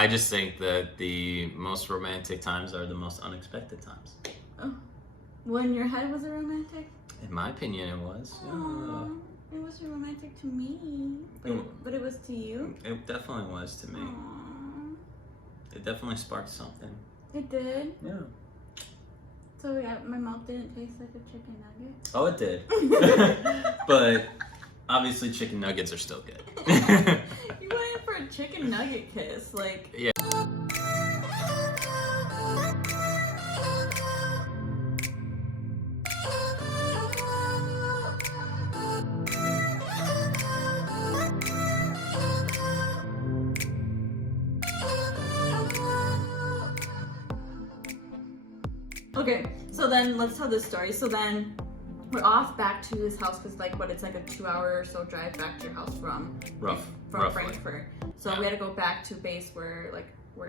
I just think that the most romantic times are the most unexpected times. Oh. Well, in your head, was it romantic? In my opinion, it was. Aww, it wasn't romantic to me, but it was to you? It definitely was to me. Aww. It definitely sparked something. It did? Yeah. So yeah, my mouth didn't taste like a chicken nugget? Oh, it did. But obviously chicken nuggets are still good. You went in for a chicken nugget kiss, like... Yeah. Okay, so then let's tell this story. So then we're off back to his house because it's like a 2-hour or so drive back to your house from Roughly. Frankfurt. So we had to go back to base where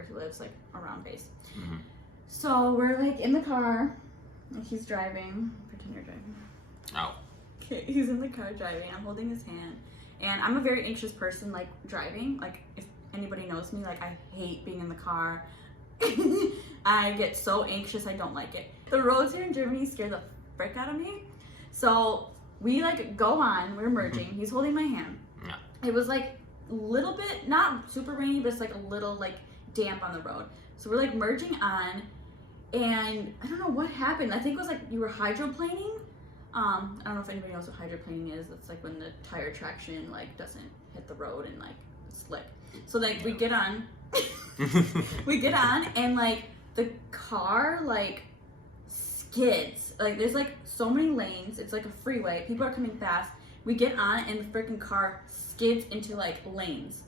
he lives, like around base. Mm-hmm. So we're like in the car, and he's driving. Pretend you're driving. Oh. Okay, he's in the car driving. I'm holding his hand, and I'm a very anxious person, like driving. Like if anybody knows me, like I hate being in the car. I get so anxious, I don't like it. The roads here in Germany scare the frick out of me. So we like go on, we're merging. He's holding my hand. Yeah. It was like a little bit, not super rainy, but it's like a little like damp on the road. So we're like merging on, and I don't know what happened. I think it was like you were hydroplaning. I don't know if anybody knows what hydroplaning is. It's like when the tire traction like doesn't hit the road and like it's slick. So like we get on. We get on and like the car like skids. Like there's like so many lanes. It's like a freeway. People are coming fast. We get on and the freaking car skids into like lanes.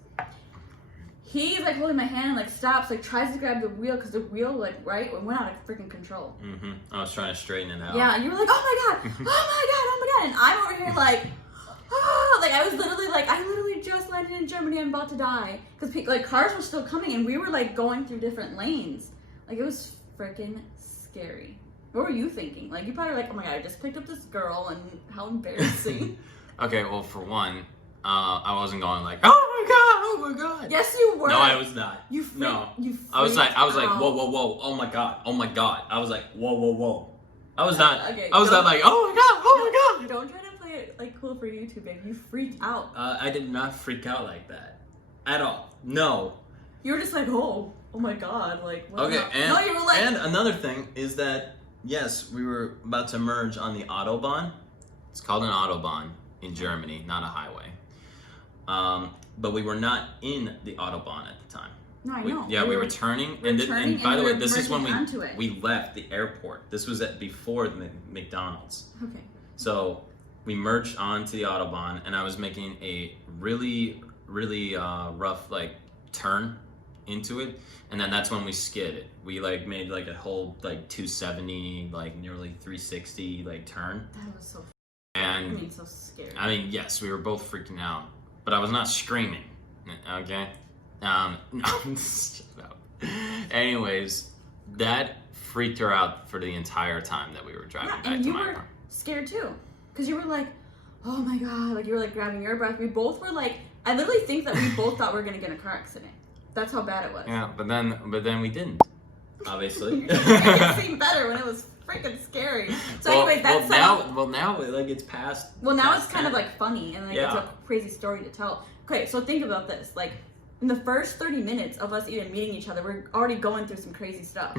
He's like holding my hand and like stops, like tries to grab the wheel because the wheel like went out of freaking control. Mm-hmm. I was trying to straighten it out. Yeah, you were like, oh my god, oh my god, oh my god, and I'm over here like. Like I was literally like, I literally just landed in Germany, I'm about to die. Because like cars were still coming and we were like going through different lanes. Like it was freaking scary. What were you thinking? Like you probably were like, oh my god, I just picked up this girl and how embarrassing. Okay, well for one, I wasn't going like, oh my god. Yes you were. No, I was not. You freaked, no. You I was like, out. whoa, oh my god. I was like, whoa. I was not. Okay, I was not like, oh my god. Don't try to play it like cool for YouTube, babe. You freaked out. I did not freak out like that, at all. No. You were just like, oh my god, like. What Okay, no, you were like. And another thing is that yes, we were about to merge on the autobahn. It's called an autobahn in Germany, not a highway. But we were not in the autobahn at the time. No, I know. We were turning, and by the way, this is when we left the airport. This was before the McDonald's. Okay. So we merged onto the autobahn, and I was making a really rough like turn into it, and then that's when we skidded. We like made like a whole like 270, like nearly 360 like turn. That was so. And so scary. I mean, yes, we were both freaking out, but I was not screaming. Okay. No, shut up. Anyways, that freaked her out for the entire time that we were driving back to my car. And you were scared too, because you were like, oh my god, like you were like grabbing your breath. We both were like, I literally think that we both thought we were gonna get in a car accident. That's how bad it was. Yeah, but then we didn't, obviously. It seemed better when it was freaking scary. So anyways, that's now like it's past. Well, now past it's kind of like funny and like it's a crazy story to tell. Okay, so think about this, like. In the first 30 minutes of us even meeting each other, we're already going through some crazy stuff,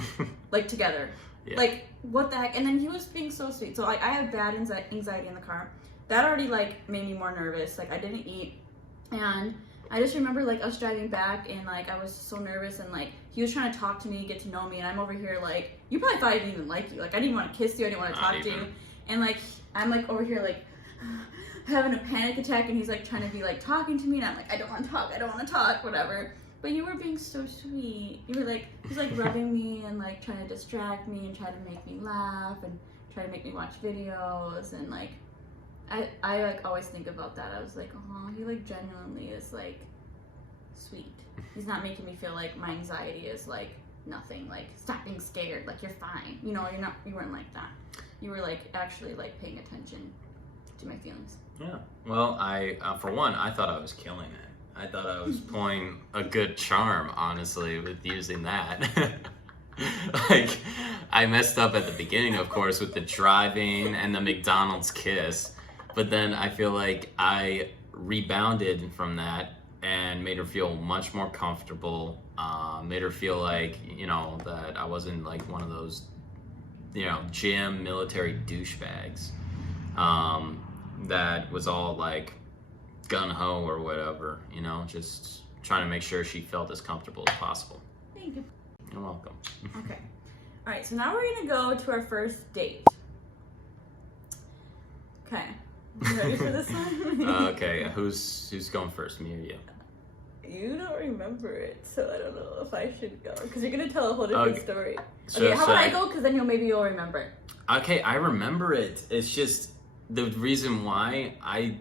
like together. Yeah. Like, what the heck? And then he was being so sweet. So I have bad anxiety in the car. That already like made me more nervous. Like I didn't eat, and I just remember like us driving back, and like I was so nervous, and like he was trying to talk to me, get to know me, and I'm over here like, you probably thought I didn't even like you. Like I didn't want to kiss you, I didn't want to talk to you, and like I'm like over here like. Having a panic attack, and he's like trying to be like talking to me, and I'm like, I don't want to talk, whatever. But you were being so sweet. You were like, he's like rubbing me and like trying to distract me and try to make me laugh and try to make me watch videos, and like I like always think about that. I was like, oh, he like genuinely is like sweet. He's not making me feel like my anxiety is like nothing. Like stop being scared. Like you're fine. You know, you weren't like that. You were like actually like paying attention to my feelings. Yeah. Well, for one, I thought I was killing it. I thought I was pulling a good charm, honestly, with using that. Like, I messed up at the beginning, of course, with the driving and the McDonald's kiss. But then I feel like I rebounded from that and made her feel much more comfortable. Made her feel like, you know, that I wasn't like one of those, you know, gym military douchebags. That was all like gung-ho or whatever, you know, just trying to make sure she felt as comfortable as possible. Thank you. You're welcome. Okay. All right, so now we're going to go to our first date. Okay. You ready for this one? Okay, who's going first, me or you? You don't remember it, so I don't know if I should go. Because you're going to tell a whole different story. So, Okay, how about I go? Because then maybe you'll remember it. Okay, I remember it. It's just the reason why I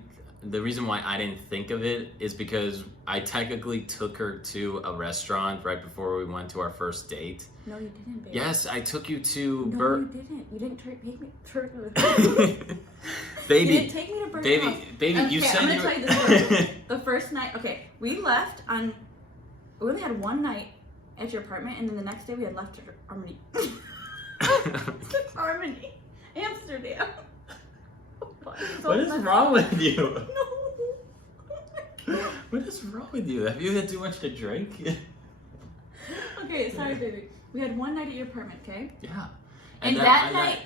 didn't think of it is because I technically took her to a restaurant right before we went to our first date. No, you didn't, baby. Yes, I took you to No, you didn't. You didn't take me Baby, you didn't take me to Burger House. Baby, okay, you said I'm you gonna tell you this story. The first night, okay, we left on. We only had one night at your apartment, and then the next day we had left at Harmony. Harmony, Amsterdam. What is wrong with you? No. What is wrong with you? Have you had too much to drink? Okay, sorry, baby. We had one night at your apartment, okay? Yeah. And that night.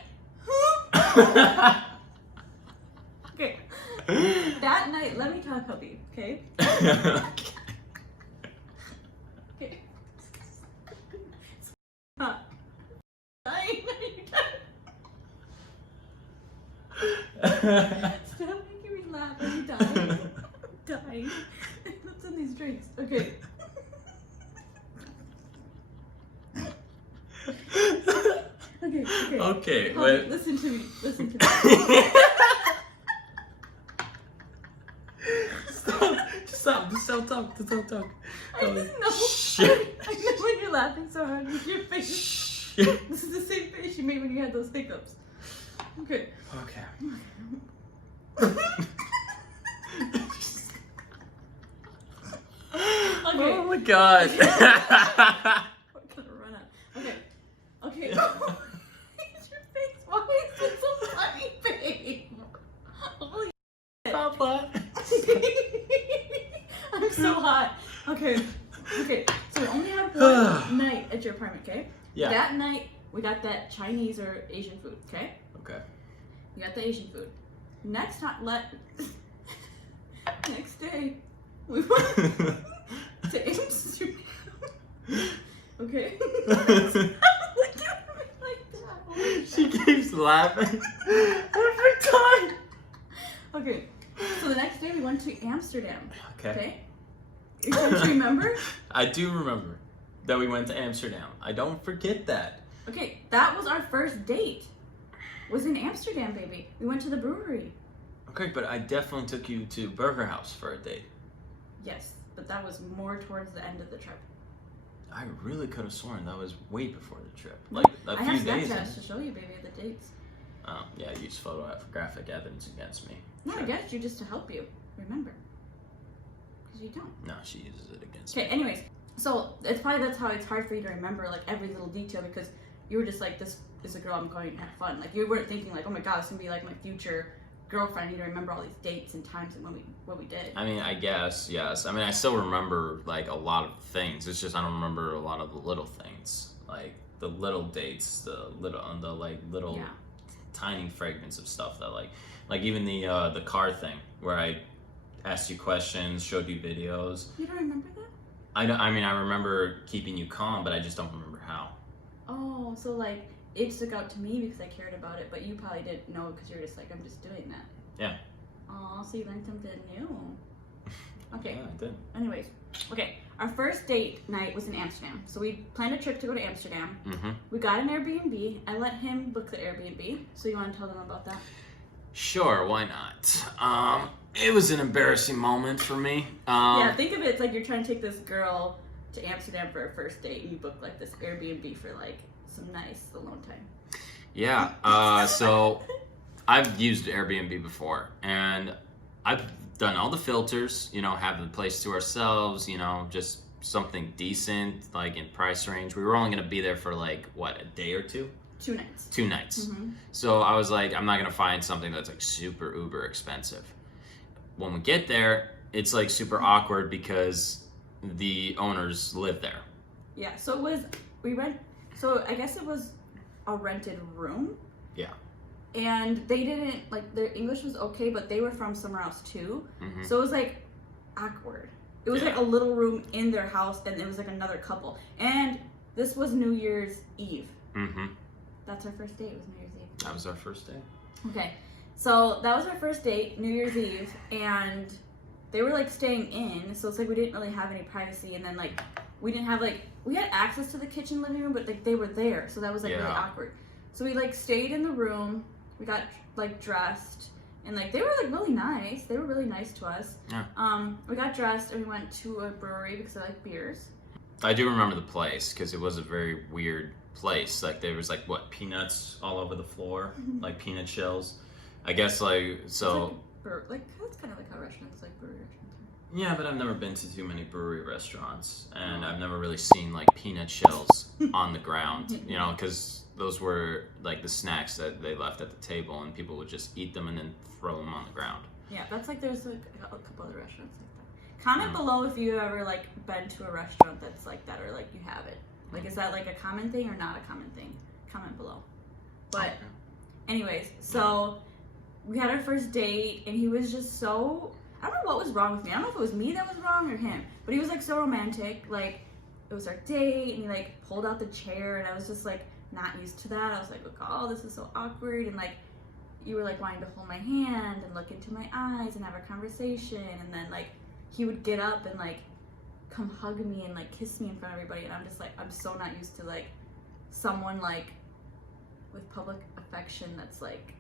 Okay. That night, let me talk, hubby, okay? Okay. Stop. Stop making me laugh. I'm dying. I'm dying. What's in these drinks? Okay. Okay. Okay, Hubby, wait. listen to me. Listen to me. Stop. Just don't talk. I just know. Shit. I know when you're laughing so hard with your face. Shit. This is the same face you made when you had those hiccups. Okay. Oh my god. We're gonna run out. Okay. It's your face. Why is it so funny, babe? Holy Stop that. I'm so hot. Okay. So we only have one night at your apartment, okay? Yeah. That night we got that Chinese or Asian food, okay? Okay. We got the Asian food. Next day we went to Amsterdam. Okay. Look at me like that. She keeps laughing every time. Okay. So the next day we went to Amsterdam. Okay. Don't you remember? I do remember that we went to Amsterdam. I don't forget that. Okay, that was our first date. Was in Amsterdam, baby. We went to the brewery. Okay, but I definitely took you to Burger House for a date. Yes, but that was more towards the end of the trip. I really could have sworn that was way before the trip. Like a I few have days in. Snapchats to show you, baby, of the dates. Yeah, you used photographic evidence against me. No, Sure. I guess you just to help you remember. Because you don't. No, she uses it against Okay, me. anyways. So that's how it's hard for you to remember like every little detail because you were just like, this is a girl I'm going to have fun. Like you weren't thinking like, oh my god, it's gonna be like my future girlfriend. I need to remember all these dates and times and what we did. I mean, I guess, yes. I mean, I still remember like a lot of things. It's just I don't remember a lot of the little things, like the little dates, the little Yeah. tiny fragments of stuff that like even the car thing where I asked you questions, showed you videos. You don't remember that? I mean, I remember keeping you calm, but I just don't remember how. Oh, so like it stuck out to me because I cared about it, but you probably didn't know because you're just like, I'm just doing that. Yeah. Oh, so you learned something new. Okay. Yeah, I did. Anyways, okay. Our first date night was in Amsterdam. So we planned a trip to go to Amsterdam. Mm-hmm. We got an Airbnb. I let him book the Airbnb. So you want to tell them about that? Sure, why not? It was an embarrassing moment for me. Yeah, think of it. It's like you're trying to take this girl to Amsterdam for a first date, and you book like this Airbnb for like some nice alone time. Yeah. So I've used Airbnb before, and I've done all the filters, you know, have the place to ourselves, you know, just something decent, like in price range. We were only going to be there for like, what, a day or two? 2 nights. 2 nights. Mm-hmm. So I was like, I'm not going to find something that's like super uber expensive. When we get there, it's like super awkward because the owners live there. Yeah, so I guess it was a rented room. Yeah. And they didn't, like, their English was okay, but they were from somewhere else too. Mm-hmm. So it was like awkward. It was like a little room in their house, and it was like another couple. And this was New Year's Eve. Mm-hmm. That's our first date, was New Year's Eve. That was our first date. Okay. So that was our first date, New Year's Eve, and they were like staying in, so it's like we didn't really have any privacy, and then like we didn't have like, we had access to the kitchen, living room, but like they were there, so that was like really awkward. So we like stayed in the room, we got like dressed, and like they were like really nice. They were really nice to us. Yeah. We got dressed and we went to a brewery because I like beers. I do remember the place because it was a very weird place. Like there was like what, peanuts all over the floor, like peanut shells. I guess like so. Like that's kind of like how restaurants, like brewery restaurants are. Yeah, but I've never been to too many brewery restaurants, and I've never really seen like peanut shells on the ground. You know, because those were like the snacks that they left at the table, and people would just eat them and then throw them on the ground. Yeah, that's like there's like a couple other restaurants like that. Comment below if you've ever like been to a restaurant that's like that, or like you have it. Like, is that like a common thing or not a common thing? Comment below. But anyways, so we had our first date, and he was just so, I don't know what was wrong with me. I don't know if it was me that was wrong or him, but he was like so romantic. Like, it was our date, and he like pulled out the chair, and I was just like not used to that. I was like, oh, this is so awkward, and like you were like wanting to hold my hand and look into my eyes and have a conversation, and then like he would get up and like come hug me and like kiss me in front of everybody, and I'm just like, I'm so not used to like someone like with public affection that's like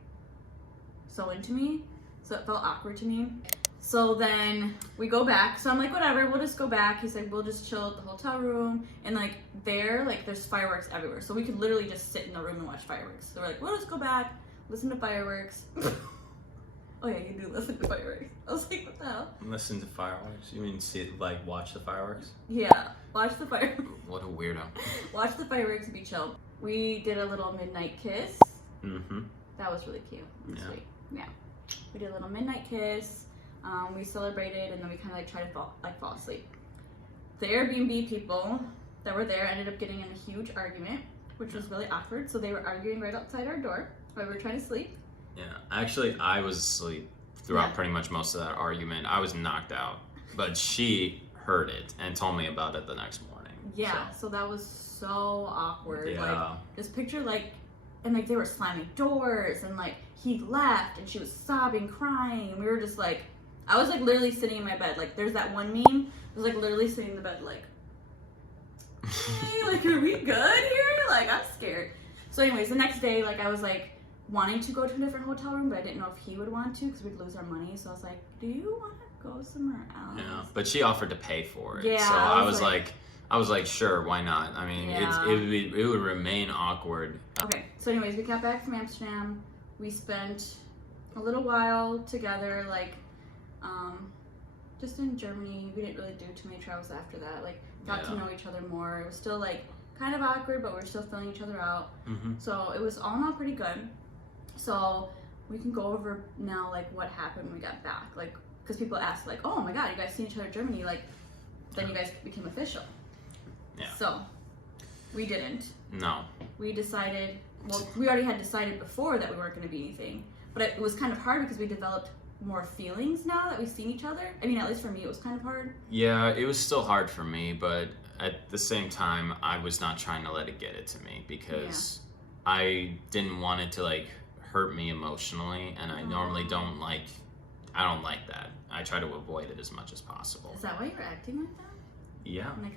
so into me, so it felt awkward to me. So then we go back, so I'm like, whatever, we'll just go back. He's like, we'll just chill at the hotel room, and like there, like there's fireworks everywhere, so we could literally just sit in the room and watch fireworks. So we're like, we'll just go back, listen to fireworks. Oh yeah, you do listen to fireworks. I was like, what the hell? Listen to fireworks? You mean see, like watch the fireworks? Yeah, watch the fireworks. What a weirdo. Watch the fireworks and be chill. We did a little midnight kiss. Mm-hmm. That was really cute and sweet. Yeah. We did a little midnight kiss. We celebrated, and then we kind of like tried to fall asleep. The Airbnb people that were there ended up getting in a huge argument, which was really awkward. So they were arguing right outside our door while we were trying to sleep. Yeah, actually, I was asleep throughout pretty much most of that argument. I was knocked out, but she heard it and told me about it the next morning. Yeah, so that was so awkward. Yeah. Like, this picture, like, and like they were slamming doors, and like he left, and she was sobbing, crying, and we were just like, I was like literally sitting in my bed. Like, there's that one meme. I was like literally sitting in the bed, like, hey, like, are we good here? Like, I'm scared. So, anyways, the next day, like, I was like wanting to go to a different hotel room, but I didn't know if he would want to because we'd lose our money. So I was like, do you want to go somewhere else? Yeah, but she offered to pay for it. Yeah, so I was like, sure, why not? I mean, it would remain awkward. Okay, so anyways, we got back from Amsterdam. We spent a little while together, like, just in Germany. We didn't really do too many travels after that. Like, got to know each other more. It was still like kind of awkward, but we were still filling each other out. Mm-hmm. So it was all in all pretty good. So we can go over now, like, what happened when we got back. Like, because people ask, like, oh my god, you guys seen each other in Germany, like, then you guys became official. Yeah. So we didn't. No. We decided, well, we already had decided before that we weren't going to be anything, but it was kind of hard because we developed more feelings now that we've seen each other. I mean, at least for me, it was kind of hard. Yeah, it was still hard for me, but at the same time, I was not trying to let it get it to me because I didn't want it to, like, hurt me emotionally, and I normally don't like that. I try to avoid it as much as possible. Is that why you were acting like that? Yeah. When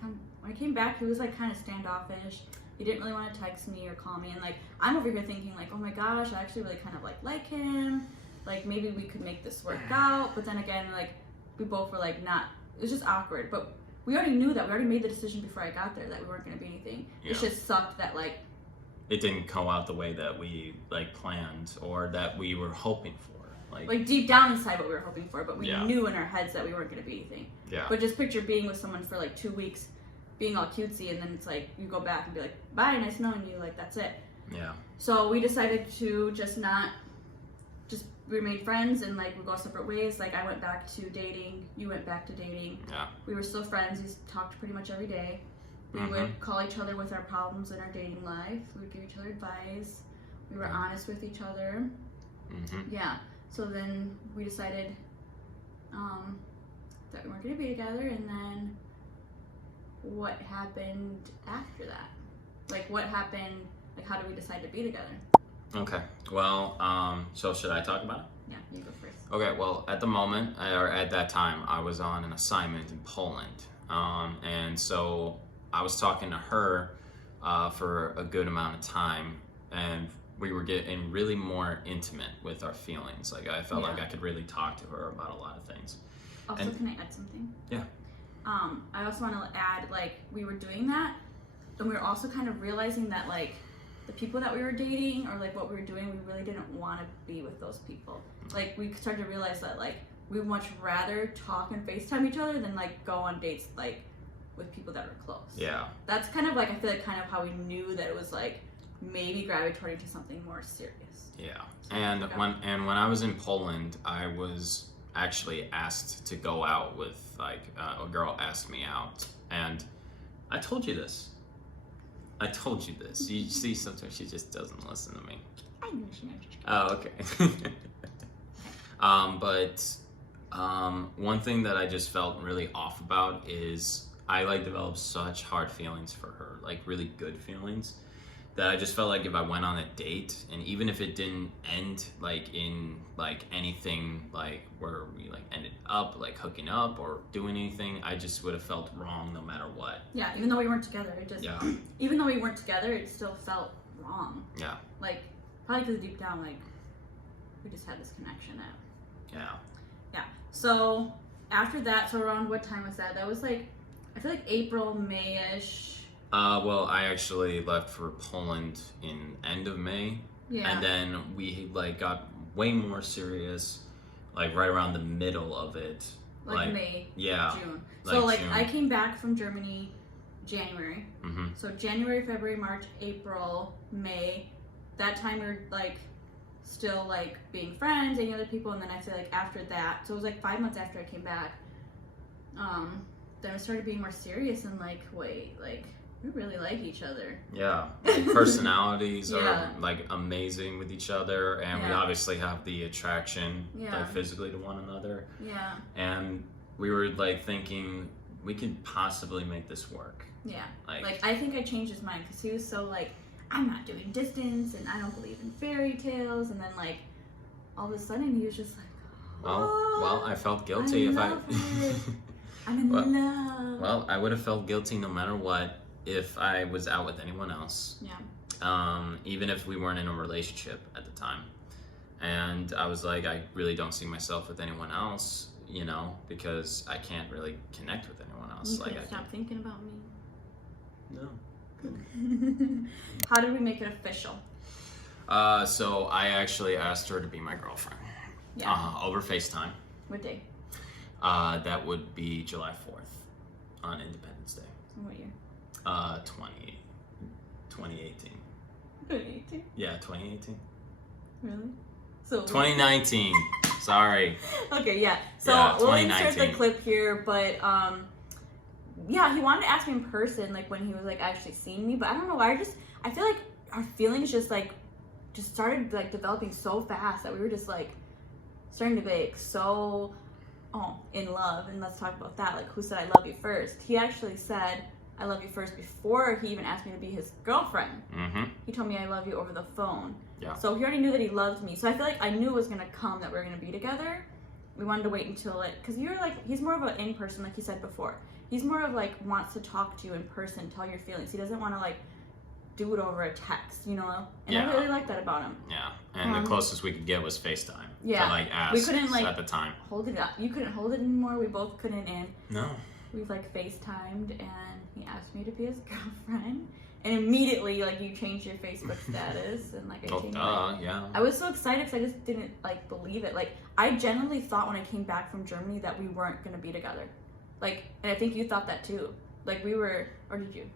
I came back, he was like kind of standoffish. He didn't really want to text me or call me, and like I'm over here thinking like, oh my gosh, I actually really kind of like him. Like, maybe we could make this work out. But then again, like, we both were like not. It was just awkward. But we already knew that. We already made the decision before I got there that we weren't going to be anything. Yeah. It just sucked that like it didn't go out the way that we like planned or that we were hoping for. Like deep down inside what we were hoping for, but we Yeah. knew in our heads that we weren't going to be anything. Yeah. But just picture being with someone for like 2 weeks, being all cutesy, and then it's like you go back and be like, bye, nice knowing you, like that's it. Yeah. So we decided to just remain friends and like we go separate ways. Like I went back to dating, you went back to dating. Yeah. We were still friends. We talked pretty much every day. We would call each other with our problems in our dating life. We would give each other advice. We were honest with each other. Yeah. So then we decided that we weren't going to be together, and then what happened after that? Like what happened, like how did we decide to be together? Okay. Well, so should I talk about it? Yeah, you go first. Okay, well, at the moment, or at that time, I was on an assignment in Poland. And so I was talking to her for a good amount of time, and we were getting really more intimate with our feelings. Like, I felt like I could really talk to her about a lot of things. Also, can I add something? Yeah. I also want to add, like, we were doing that, and we were also kind of realizing that, like, the people that we were dating or like what we were doing, we really didn't want to be with those people. Like we started to realize that like we would much rather talk and FaceTime each other than like go on dates like with people that were close. Yeah. That's kind of like I feel like kind of how we knew that it was like maybe gravitating to something more serious. Yeah. And when I was in Poland, I was actually asked to go out with like a girl asked me out, and I told you this. I told you this. You see, sometimes she just doesn't listen to me. I know she knows. Oh, okay. But one thing that I just felt really off about is I like developed such hard feelings for her, like really good feelings, that I just felt like if I went on a date, and even if it didn't end like in like anything like where we like ended up like hooking up or doing anything, I just would have felt wrong no matter what. Yeah, even though we weren't together, it just even though we weren't together, it still felt wrong. Yeah. Like probably because deep down, like we just had this connection that. Yeah. Yeah. So after that, so around what time was that? That was like I feel like April, May-ish. Well, I actually left for Poland in end of May. Yeah. And then we like got way more serious, like right around the middle of it. Like May. Yeah. June. Like so like June. I came back from Germany January. Mm-hmm. So January, February, March, April, May. That time we were like still like being friends, dating other people, and then I feel like after that, so it was like 5 months after I came back. Then we started being more serious and like, wait, like we really like each other. Yeah, like personalities Yeah. are like amazing with each other, and we Yeah. obviously have the attraction Yeah. like physically to one another. Yeah. And we were like thinking we could possibly make this work. Yeah. Like Like I think I changed his mind because he was so like, I'm not doing distance and I don't believe in fairy tales, and then like all of a sudden he was just like, well, I felt guilty if I. I'm in love. Well, I would have felt guilty no matter what if I was out with anyone else. Yeah. Even if we weren't in a relationship at the time. And I was like, I really don't see myself with anyone else, you know, because I can't really connect with anyone else. You Like couldn't stop thinking about me. No. How did we make it official? So I actually asked her to be my girlfriend. Yeah. Over FaceTime. What day? That would be July 4th on Independence Day. What year? 2018. 2018. Yeah, 2018. Really? So 2019. Sorry. Okay, yeah. So Yeah, we'll insert 2019. the clip here, but yeah, he wanted to ask me in person, like when he was like actually seeing me, but I don't know why. I feel like our feelings just started like developing so fast that we were just like starting to be like so in love. And let's talk about that. Like, who said I love you first? He actually said I love you first before he even asked me to be his girlfriend. Mm-hmm. He told me I love you over the phone. Yeah. So he already knew that he loved me. So I feel like I knew it was gonna come, that we were gonna be together. We wanted to wait until because you're like, he's more of an in person, like he said before. He's more of like wants to talk to you in person, tell your feelings. He doesn't want to like do it over a text, you know. And I really like that about him. Yeah. And the closest we could get was FaceTime. Yeah. To like ask we couldn't like at the time. hold it up. You couldn't hold it anymore. We both couldn't. And No. we've like FaceTimed, and he asked me to be his girlfriend. And immediately, like, you changed your Facebook status, and like I changed yeah. I was so excited because I just didn't like believe it. Like, I genuinely thought when I came back from Germany that we weren't gonna be together. Like, and I think you thought that too. Like, we were, or did you?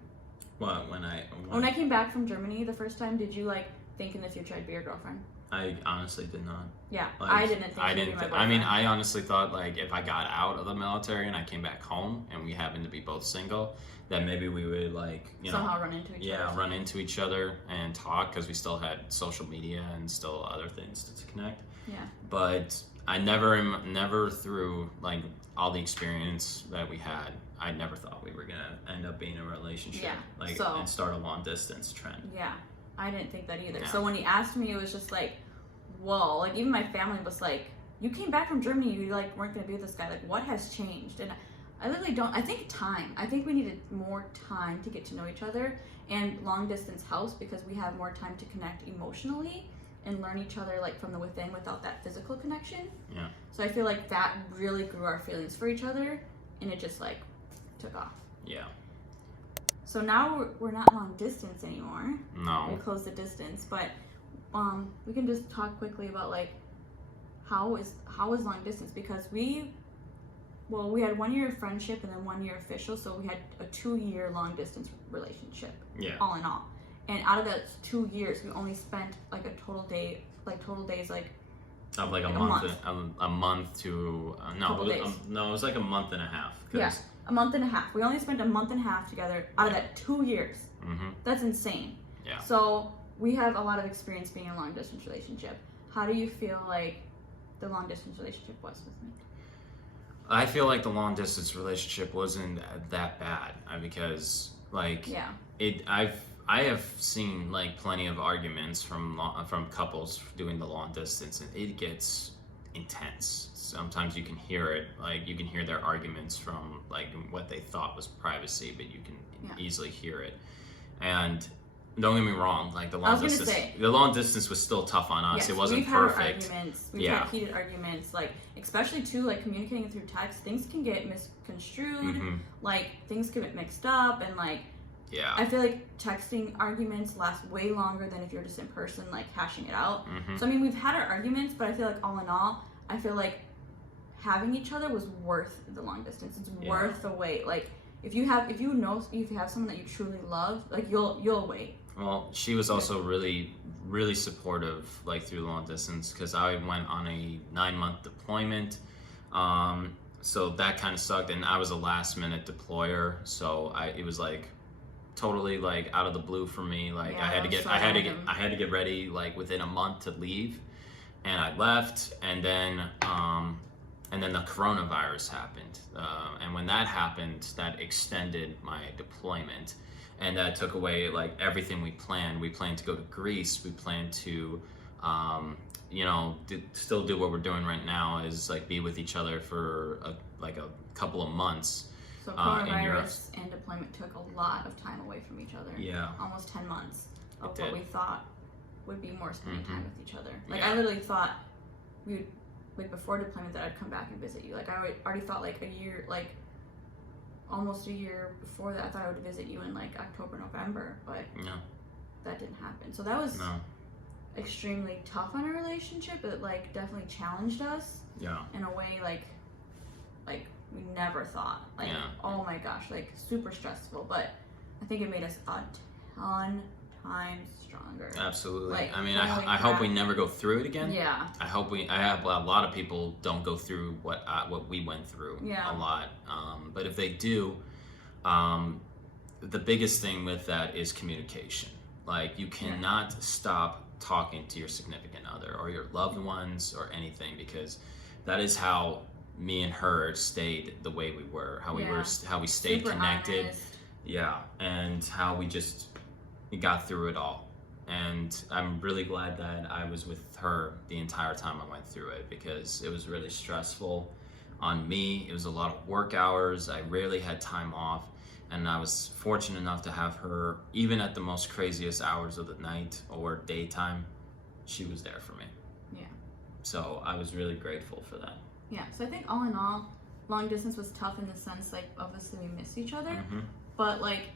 What, when I came back from Germany the first time, did you like think in the future I'd be your girlfriend? I honestly did not. Yeah, like, I didn't think I you'd didn't. be my I boyfriend. mean, I honestly thought like if I got out of the military and I came back home and we happened to be both single, that maybe we would like somehow run into each other. Yeah, run into each other and talk because we still had social media and still other things to connect. Yeah. But I never through like all the experience that we had, I never thought we were gonna end up being in a relationship. Yeah. Like So, and start a long distance trend. Yeah, I didn't think that either. Yeah. So when he asked me, it was just like, whoa. Like, even my family was like, you came back from Germany, you like weren't gonna be with this guy. Like, what has changed? And I literally don't. I think time. I think we needed more time to get to know each other, and long distance helps because we have more time to connect emotionally and learn each other like from the within without that physical connection. Yeah. So I feel like that really grew our feelings for each other, and it just like took off. Yeah. So now we're not long distance anymore. No. We closed the distance, but we can just talk quickly about like how is long distance, because we had 1 year of friendship and then 1 year official, so we had a 2-year long distance relationship. Yeah. All in all, and out of those 2 years, we only spent like total days like Of like a month to Couple days. no, it was like a month and a half. Yeah, a month and a half. We only spent a month and a half together out of that 2 years. Mm-hmm. That's insane. Yeah. So we have a lot of experience being in a long distance relationship. How do you feel like the long distance relationship was with me? I feel like the long distance relationship wasn't that bad because like I have seen like plenty of arguments from couples doing the long distance, and it gets intense. Sometimes you can hear it, like you can hear their arguments from like what they thought was privacy, but you can easily hear it. And don't get me wrong, like the long distance was still tough on us. Yes, it wasn't we've perfect. We've had heated arguments, like especially too, like communicating through text. Things can get misconstrued, like things can get mixed up, and like I feel like texting arguments last way longer than if you're just in person, like hashing it out. So I mean, we've had our arguments, but I feel like all in all, I feel like having each other was worth the long distance. It's worth the wait. Like if you have someone that you truly love, like you'll wait. Well, she was also really, really supportive, like through long distance, because I went on a 9-month deployment, so that kind of sucked, and I was a last-minute deployer, so it was like totally like out of the blue for me. Like I had to get ready like within a month to leave, and I left, and then the coronavirus happened, and when that happened, that extended my deployment. And that took away like everything we planned. We planned to go to Greece. We planned to, still do what we're doing right now, is like be with each other for a couple of months. So coronavirus and deployment took a lot of time away from each other. Yeah. Almost 10 months of what we thought would be more spending time with each other. Like Yeah. I literally thought we would, like before deployment, that I'd come back and visit you. Like I already thought like a year, like almost a year before that, I thought I would visit you in like October, November, but that didn't happen. So that was extremely tough on our relationship. It like definitely challenged us in a way like we never thought. Like oh my gosh, like super stressful, but I think it made us a ton times stronger. Absolutely. Like, I mean, I hope we never go through it again. Yeah. I hope I have a lot of people don't go through what we went through a lot. But if they do, the biggest thing with that is communication. Like you cannot stop talking to your significant other or your loved ones or anything, because that is how me and her stayed the way we were, how we stayed super connected. honest. Yeah, and how we got through it all. And I'm really glad that I was with her the entire time I went through it, because it was really stressful on me. It was a lot of work hours. I rarely had time off, and I was fortunate enough to have her even at the most craziest hours of the night or daytime. She was there for me. Yeah. So I was really grateful for that. Yeah, so I think all in all, long distance was tough in the sense like obviously we missed each other, but like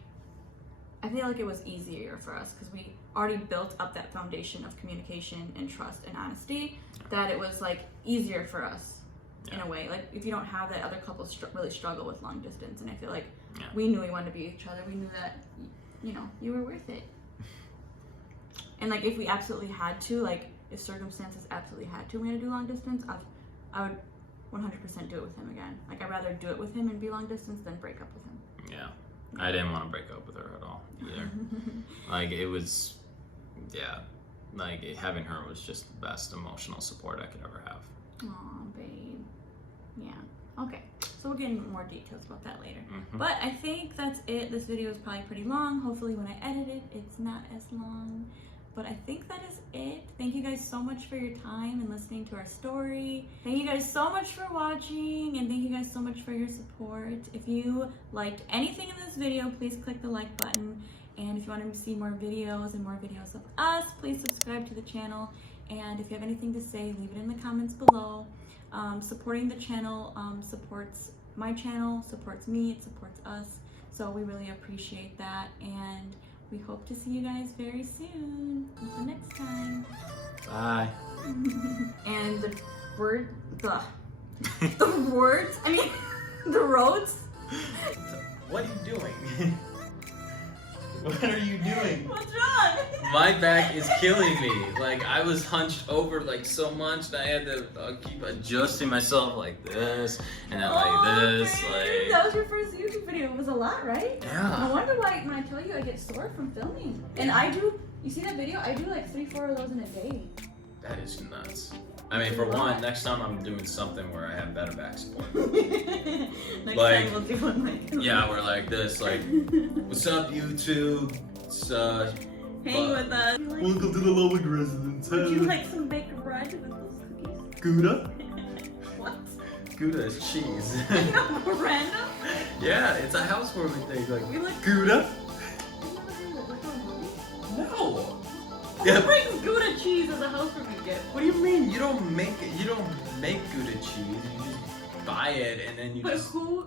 I feel like it was easier for us because we already built up that foundation of communication and trust and honesty, that it was like easier for us in a way. Like if you don't have that, other couples really struggle with long distance, and I feel like we knew we wanted to be with each other. We knew that, you know, you were worth it. And like if we absolutely had to, like if circumstances absolutely had to, we had to do long distance, I would 100% do it with him again. Like I'd rather do it with him and be long distance than break up with him. Yeah. I didn't want to break up with her at all either. Like it was, like having her was just the best emotional support I could ever have. Aw, babe. Yeah. Okay. So we'll get into more details about that later. But I think that's it. This video is probably pretty long. Hopefully when I edit it, it's not as long. But I think that is it. Thank you guys so much for your time and listening to our story. Thank you guys so much for watching, and thank you guys so much for your support. If you liked anything in this video, please click the like button. And if you want to see more videos and more videos of us, please subscribe to the channel. And if you have anything to say, leave it in the comments below. Supporting the channel supports my channel, supports me, it supports us. So we really appreciate that. And we hope to see you guys very soon. Until next time. Bye. And the roads. What are you doing? What are you doing? What's wrong? My back is killing me. Like I was hunched over like so much that I had to keep adjusting myself like this and then like this. Okay. Like That was your first YouTube video. It was a lot, right? Yeah. No wonder why when I tell you I get sore from filming. And I do. You see that video? I do like 3-4 of those in a day. That is nuts. I mean, for one, next time I'm doing something where I have better back support. Next Like, time we'll do one like. Yeah, we're like this, like, what's up, YouTube? It's, Hang with us. welcome to the Lowick residence. Would you like some baked bread with those cookies? Gouda? What? Gouda is cheese. Random? Yeah, it's a housewarming thing. Like, We like Gouda? No. Who brings Gouda cheese as a housewarming gift? What do you mean? You don't make it. You don't make Gouda cheese. You just buy it and then you But just. who